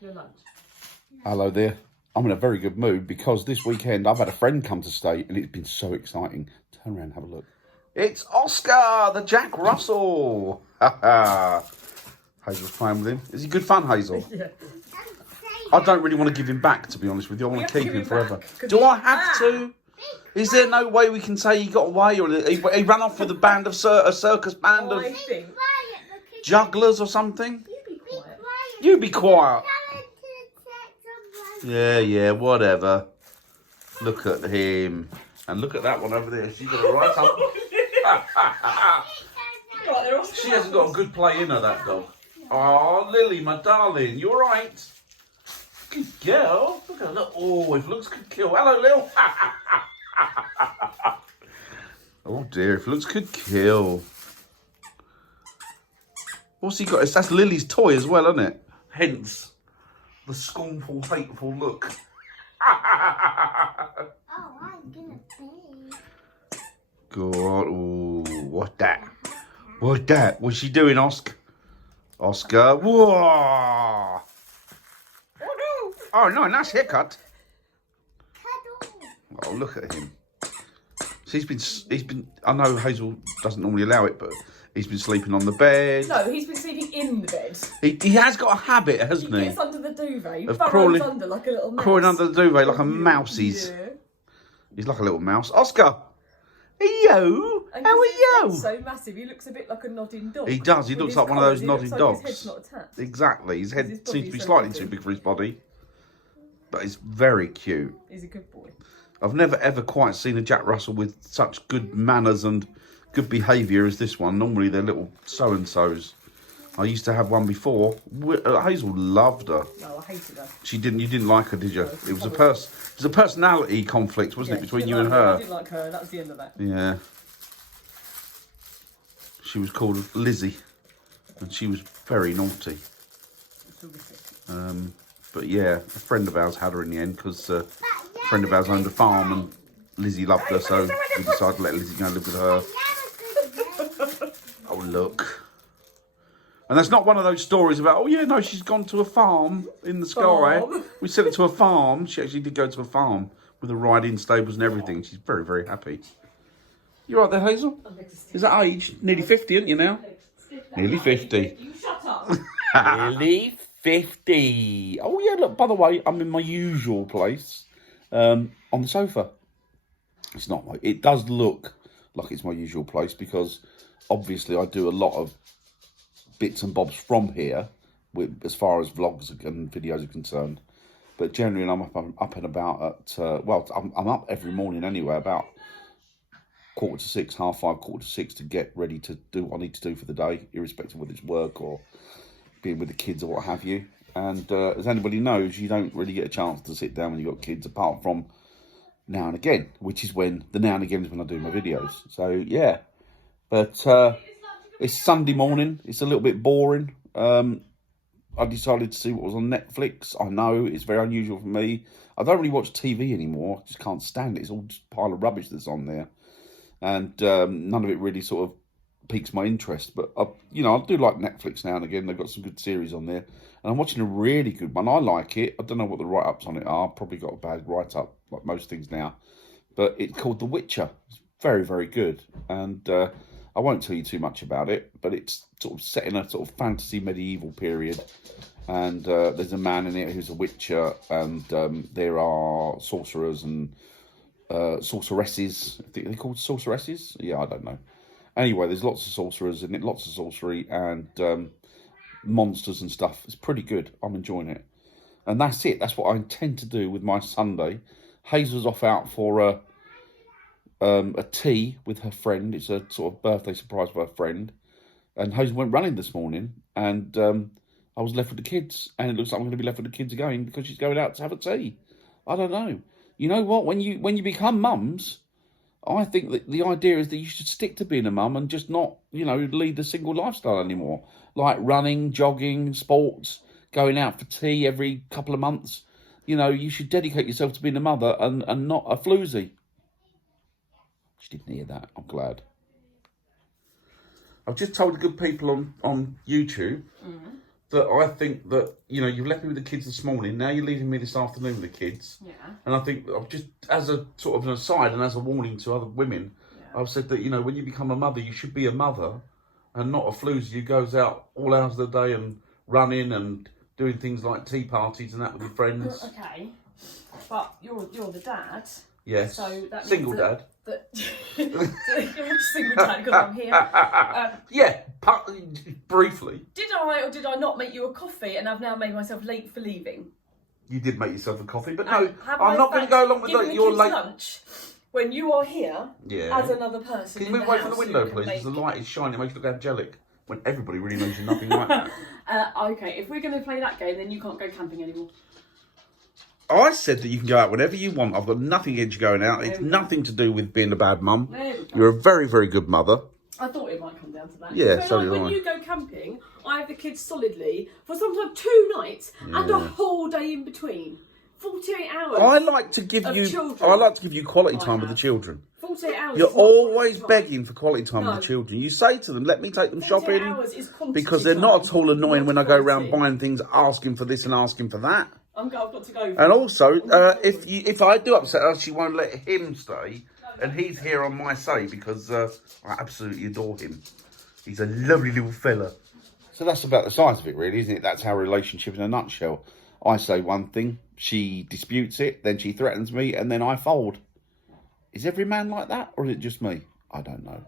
Your lunch. Hello there. I'm in a very good mood because this weekend I've had a friend come to stay and it's been so exciting. Turn around and have a look. It's Oscar, the Jack Russell. Hazel's playing with him. Is he good fun, Hazel? Yeah. I don't really want to give him back, to be honest with you. I want to keep him forever. Do he- I have to? Is there no way we can say he got away or he ran off with a band of a circus band of I think. jugglers or something? You be quiet. You be quiet. Yeah, whatever. Look at him. And look at that one over there. She's got a right up. Right, they're all She hasn't got a good play in her, that dog. Oh, Lily, my darling, you all right? Good girl. Look at her. Look. Oh, if looks could kill. Hello, Lil. Oh, dear. If looks could kill. What's he got? That's Lily's toy as well, isn't it? Hence the scornful, hateful look. Oh, I'm gonna be. God, ooh, what that? What that? What's she doing, Oscar? Oscar, whoa! Oh no, nice haircut. Cuddle. Oh, look at him. So he's been. I know Hazel doesn't normally allow it, but he's been sleeping on the bed. No, he's been sleeping in the bed. He has got a habit, hasn't He he? gets under the duvet. Of Burrows crawling- under like a little mouse. Crawling under the duvet like a mouse is. Yeah. He's like a little mouse. Oscar, hello. And How 'cause are his you? head's so massive, he looks a bit like a nodding dog. He does. He With looks his like one of colours, those he looks nodding like dogs. His head's not attached. Exactly. His head his seems to body's be so slightly big. too big for his body. But it's very cute. He's a good boy. I've never ever quite seen a Jack Russell with such good manners and good behaviour as this one. Normally they're little so-and-sos. I used to have one before. Hazel loved her. No, I hated her. You didn't like her, did you? No, It was a personality conflict, wasn't it, Yeah, between she you didn't and like me. I her? didn't like her. That was the end of that. Yeah. She was called Lizzie, and she was very naughty. It's horrific. But yeah, a friend of ours had her in the end because a friend of ours owned a farm and Lizzie loved her, so we decided to let Lizzie go and live with her. Oh, look. And that's not one of those stories about, oh yeah, no, she's gone to a farm in the sky. Farm. We sent her to a farm. She actually did go to a farm with a ride-in stables and everything. She's very, very happy. You all right there, Hazel? Is that age? Nearly 50, aren't you now? Nearly 50. You shut up. Nearly 50. Oh yeah, look, by the way, I'm in my usual place on the sofa. It's not it does look like it's my usual place because obviously I do a lot of bits and bobs from here as far as vlogs and videos are concerned. But generally I'm up and about at, I'm up every morning anyway, about 5:45, 5:30, 5:45 to get ready to do what I need to do for the day, irrespective of whether it's work or being with the kids or what have you. And as anybody knows, you don't really get a chance to sit down when you've got kids apart from now and again, which is when I do my videos. So yeah, but it's Sunday morning. It's a little bit boring. I decided to see what was on Netflix. I know it's very unusual for me. I don't really watch TV anymore. I just can't stand it. It's all just a pile of rubbish that's on there. And none of it really sort of piques my interest. But, I do like Netflix now and again. They've got some good series on there. And I'm watching a really good one. I like it. I don't know what the write-ups on it are. Probably got a bad write-up, like most things now. But it's called The Witcher. It's very, very good. And I won't tell you too much about it. But it's sort of set in a sort of fantasy medieval period. And there's a man in it who's a witcher. And there are sorcerers and sorceresses. I think they're called sorceresses. Yeah, I don't know. Anyway, there's lots of sorcerers in it, lots of sorcery and monsters and stuff. It's pretty good. I'm enjoying it. And that's it. That's what I intend to do with my Sunday. Hazel's off out for a tea with her friend. It's a sort of birthday surprise for her friend. And Hazel went running this morning and I was left with the kids. And it looks like I'm going to be left with the kids again because she's going out to have a tea. I don't know. You know what? When you become mums, I think that the idea is that you should stick to being a mum and just not, lead the single lifestyle anymore. Like running, jogging, sports, going out for tea every couple of months. You should dedicate yourself to being a mother and not a floozy. She didn't hear that. I'm glad. I've just told the good people on YouTube that I think that, you know, you've left me with the kids this morning, now you're leaving me this afternoon with the kids. Yeah. And I think, just as a sort of an aside and as a warning to other women, I've said that, you know, when you become a mother, you should be a mother and not a floozy who goes out all hours of the day and running and doing things like tea parties and that with your friends. Okay, but you're the dad. Yes. So that means single dad. That you're a single dad because I'm here. Yeah, briefly. Did I or did I not make you a coffee and I've now made myself late for leaving? You did make yourself a coffee, but no, Have I'm I not going to go along with given that. the You're kids late. lunch when you are here as another person. Can you move away from the window, please? Because the light is shining. It makes you look angelic when everybody really knows you're nothing like that. Okay, if we're going to play that game, then you can't go camping anymore. I said that you can go out whenever you want. I've got nothing against you going out. It's nothing to do with being a bad mum. You're a very, very good mother. I thought it might come down to that. Yeah, so like, when you go camping, I have the kids solidly for sometimes 2 nights and a whole day in between. 48 hours. I like to give you quality time with the children. 48 hours. You're always begging for quality time with the children. You say to them, let me take them shopping. Hours is because they're not at all annoying when I go around buying things, asking for this and asking for that. I've got to go. And also, if I do upset her, she won't let him stay. And he's here on my say because I absolutely adore him. He's a lovely little fella. So that's about the size of it, really, isn't it? That's our relationship in a nutshell. I say one thing, she disputes it, then she threatens me, and then I fold. Is every man like that, or is it just me? I don't know.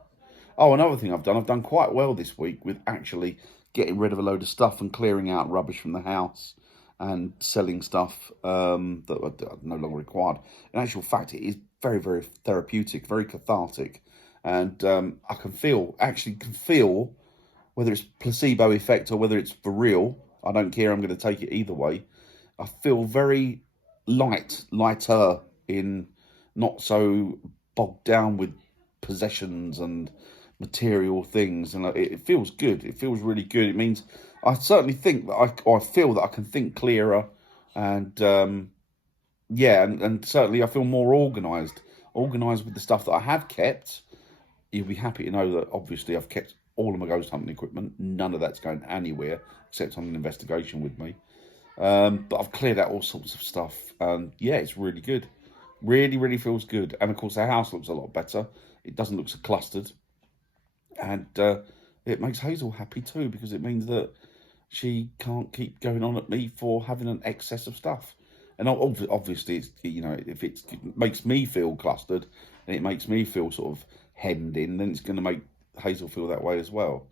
Oh, another thing I've done quite well this week with actually getting rid of a load of stuff and clearing out rubbish from the house and selling stuff that are no longer required. In actual fact, it is very, very therapeutic, very cathartic. And I can feel whether it's placebo effect or whether it's for real. I don't care, I'm going to take it either way. I feel very lighter in not so bogged down with possessions and material things. And it feels good. It feels really good. It means I certainly think that I feel that I can think clearer and and certainly I feel more organised with the stuff that I have kept. You'll be happy to know that obviously I've kept all of my ghost hunting equipment. None of that's going anywhere except on an investigation with me. But I've cleared out all sorts of stuff. And yeah, it's really good. Really, really feels good. And of course, the house looks a lot better. It doesn't look so clustered. And it makes Hazel happy too, because it means that she can't keep going on at me for having an excess of stuff. And obviously, it's, you know, if it makes me feel clustered and it makes me feel sort of hemmed in, then it's going to make Hazel feel that way as well.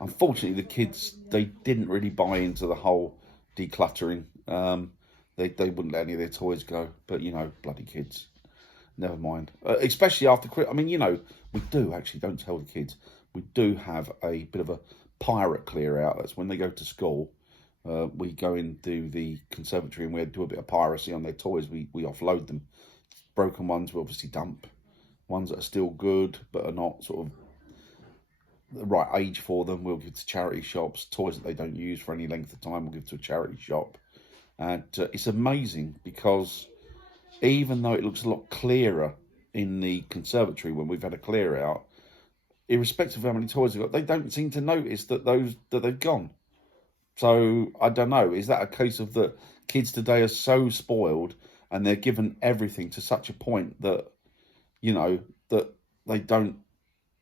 Unfortunately, the kids, they didn't really buy into the whole decluttering. They wouldn't let any of their toys go, but you know, bloody kids, never mind. Especially after, I mean, you know, we do actually, don't tell the kids, we do have a bit of a pirate clear out. That's when they go to school. We go into the conservatory and we do a bit of piracy on their toys. We offload them. Broken ones we obviously dump. Ones that are still good but are not sort of the right age for them, we'll give to charity shops. Toys that they don't use for any length of time, we'll give to a charity shop. And it's amazing because even though it looks a lot clearer in the conservatory when we've had a clear out, irrespective of how many toys they've got, they don't seem to notice that they've gone. So I don't know, is that a case of that kids today are so spoiled and they're given everything to such a point that, you know, that they don't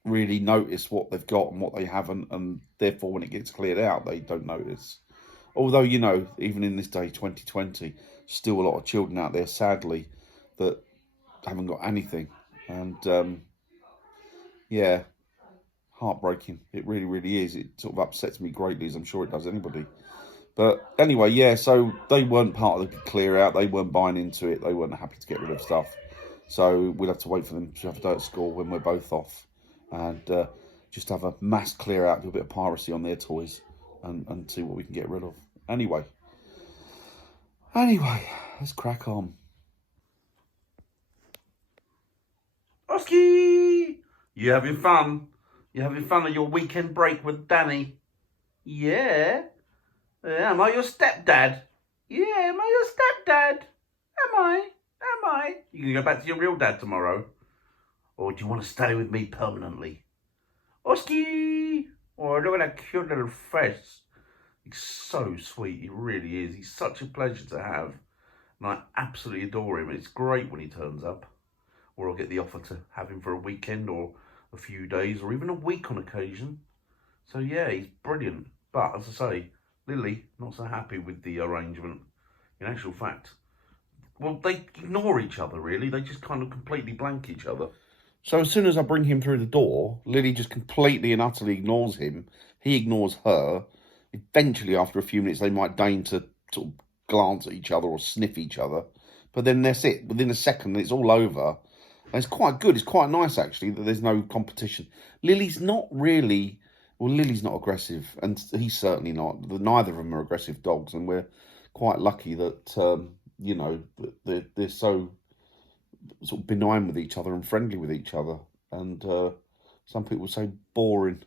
really notice what they've got and what they haven't, and therefore when it gets cleared out they don't notice. Although, you know, even in this day 2020, still a lot of children out there sadly that haven't got anything. And yeah, heartbreaking. It really, really is. It sort of upsets me greatly, as I'm sure it does anybody. But anyway, yeah, so they weren't part of the clear out. They weren't buying into it. They weren't happy to get rid of stuff. So we'll have to wait for them to have a day at school when we're both off and just have a mass clear out, do a bit of piracy on their toys and see what we can get rid of. Anyway, let's crack on. Oski! You having fun? You having fun on your weekend break with Danny? Yeah? Am I your stepdad? Yeah, am I your stepdad? Am I? You gonna go back to your real dad tomorrow? Or do you want to stay with me permanently? Oski! Oh, look at that cute little face. He's so sweet, he really is. He's such a pleasure to have. And I absolutely adore him. It's great when he turns up. Or I'll get the offer to have him for a weekend or a few days or even a week on occasion. So yeah, he's brilliant. But as I say, Lily, not so happy with the arrangement. In actual fact, well, they ignore each other really. They just kind of completely blank each other. So as soon as I bring him through the door, Lily just completely and utterly ignores him. He ignores her. Eventually, after a few minutes, they might deign to sort of glance at each other or sniff each other. But then that's it. Within a second, it's all over. And it's quite good. It's quite nice, actually, that there's no competition. Lily's not really... Well, Lily's not aggressive, and he's certainly not. Neither of them are aggressive dogs, and we're quite lucky that, you know, they're so sort of benign with each other and friendly with each other. And some people say boring.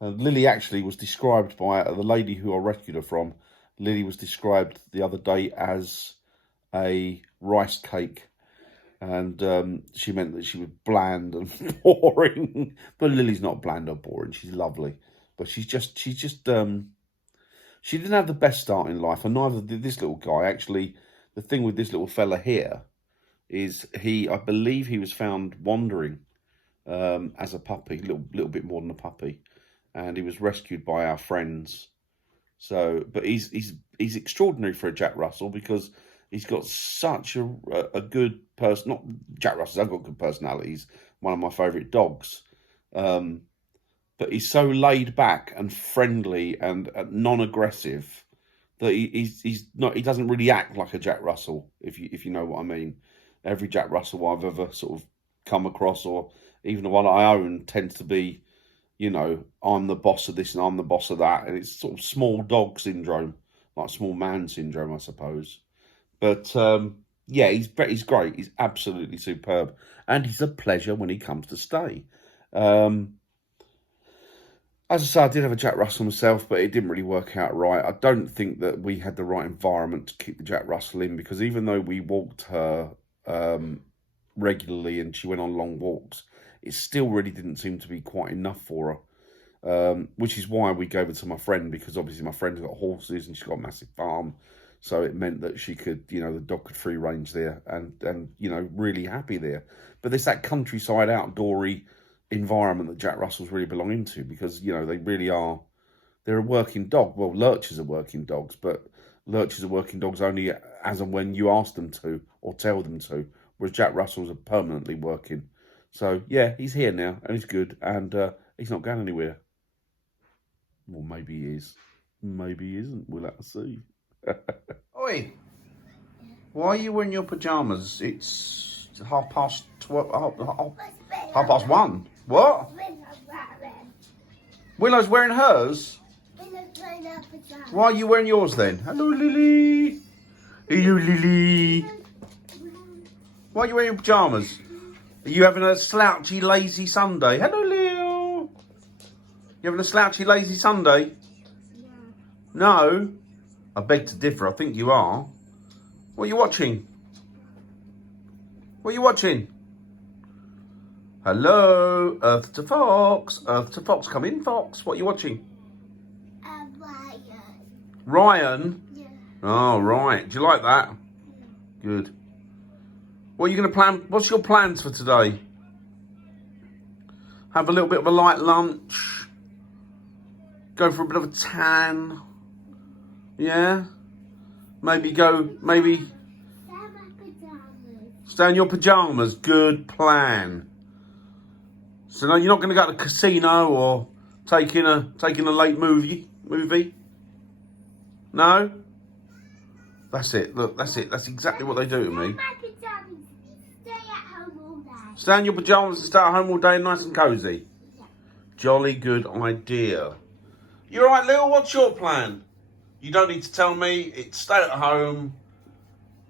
Lily actually was described by the lady who I rescued her from. Lily was described the other day as a rice cake. And she meant that she was bland and boring. But Lily's not bland or boring. She's lovely. But she didn't have the best start in life. And neither did this little guy. Actually, the thing with this little fella here is I believe he was found wandering as a puppy, little bit more than a puppy. And he was rescued by our friends. So, but he's extraordinary for a Jack Russell because he's got such a good person. Not Jack Russells have got good personalities. One of my favourite dogs. But he's so laid back and friendly and non-aggressive that he doesn't really act like a Jack Russell, if you know what I mean. Every Jack Russell I've ever sort of come across, or even the one I own, tends to be, you know, I'm the boss of this and I'm the boss of that. And it's sort of small dog syndrome, like small man syndrome, I suppose. But yeah, he's great. He's absolutely superb. And he's a pleasure when he comes to stay. As I say, I did have a Jack Russell myself, but it didn't really work out right. I don't think that we had the right environment to keep the Jack Russell in, because even though we walked her regularly and she went on long walks, it still really didn't seem to be quite enough for her. Which is why we gave her to my friend, because obviously my friend's got horses and she's got a massive farm. So it meant that she could, you know, the dog could free range there and you know, really happy there. But there's that countryside, outdoory environment that Jack Russells really belong into, because, you know, they really are, they're a working dog. Well, lurchers are working dogs, but lurchers are working dogs only as and when you ask them to or tell them to, whereas Jack Russells are permanently working. So, yeah, he's here now, and he's good, and he's not going anywhere. Well, maybe he is. Maybe he isn't. We'll have to see. Oi! Why are you wearing your pyjamas? It's 12:30, half past 1. What? Willow's wearing hers? Why are you wearing yours then? Hello, Lily. Hello, Lily. Why are you wearing your pyjamas? Are you having a slouchy, lazy Sunday? Hello, Leo. You having a slouchy, lazy Sunday? No? I beg to differ. I think you are. What are you watching? What are you watching? Hello, Earth to Fox. Earth to Fox. Come in, Fox. What are you watching? Ryan. Ryan? Yeah. Oh, right. Do you like that? Good. What are you going to plan? What's your plans for today? Have a little bit of a light lunch. Go for a bit of a tan. Yeah? Maybe stay in your pyjamas. Good plan. So no, you're not going to go to the casino or taking a late movie? No? That's it. Look, that's it. That's exactly what they do to me. Stay at home all day. Stay in your pyjamas and stay at home all day, nice and cosy. Yeah. Jolly good idea. You all right, Lil? What's your plan? You don't need to tell me. It's stay at home,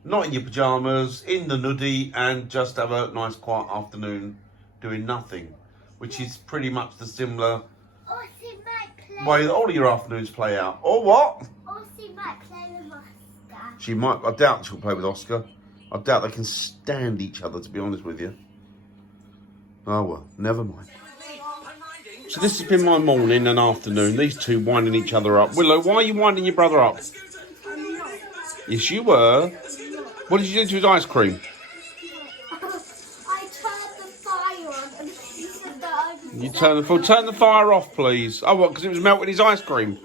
not in your pyjamas, in the nudie, and just have a nice quiet afternoon doing nothing, which is pretty much the similar Aussie might play. way that all of your afternoons play out. Or what? Aussie might play with Oscar. She might. I doubt she'll play with Oscar. I doubt they can stand each other, to be honest with you. Oh well, never mind. So this has been my morning and afternoon. These two winding each other up. Willow, why are you winding your brother up? I'm not. Yes, you were. What did you do to his ice cream? I turned the fire on and he said that I was You turn the fire off, please. Oh, what? Because it was melting his ice cream.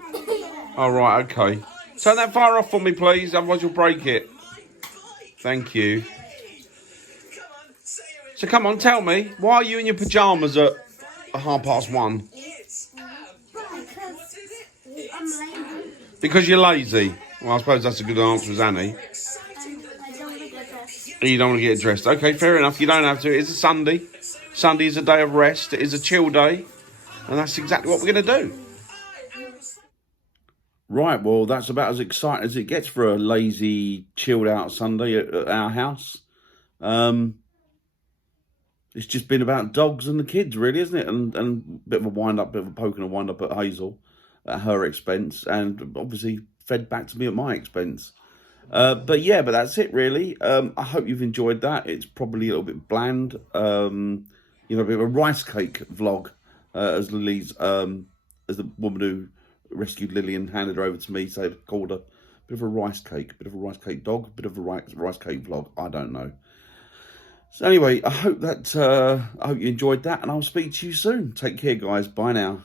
Oh, right, okay. Turn that fire off for me, please. Otherwise, you'll break it. Thank you. So come on, tell me, why are you in your pyjamas at 1:30? because I'm lazy Because you're lazy. Well, I suppose that's a good answer, as Annie. and I don't want to get dressed. You don't want to get dressed. Okay, fair enough. You don't have to. It's a Sunday. Sunday is a day of rest. It is a chill day. And that's exactly what we're going to do. Right, well, that's about as exciting as it gets for a lazy, chilled out Sunday at our house. It's just been about dogs and the kids, really, isn't it? And a bit of a wind-up, bit of a poke and a wind-up at Hazel at her expense, and obviously fed back to me at my expense. But that's it, really. I hope you've enjoyed that. It's probably a little bit bland. A bit of a rice cake vlog, as Lily's, as the woman who rescued Lily and handed her over to me, called her. Bit of a rice cake dog, bit of a rice cake vlog. I don't know. So anyway, I hope you enjoyed that, and I'll speak to you soon. Take care, guys. Bye now.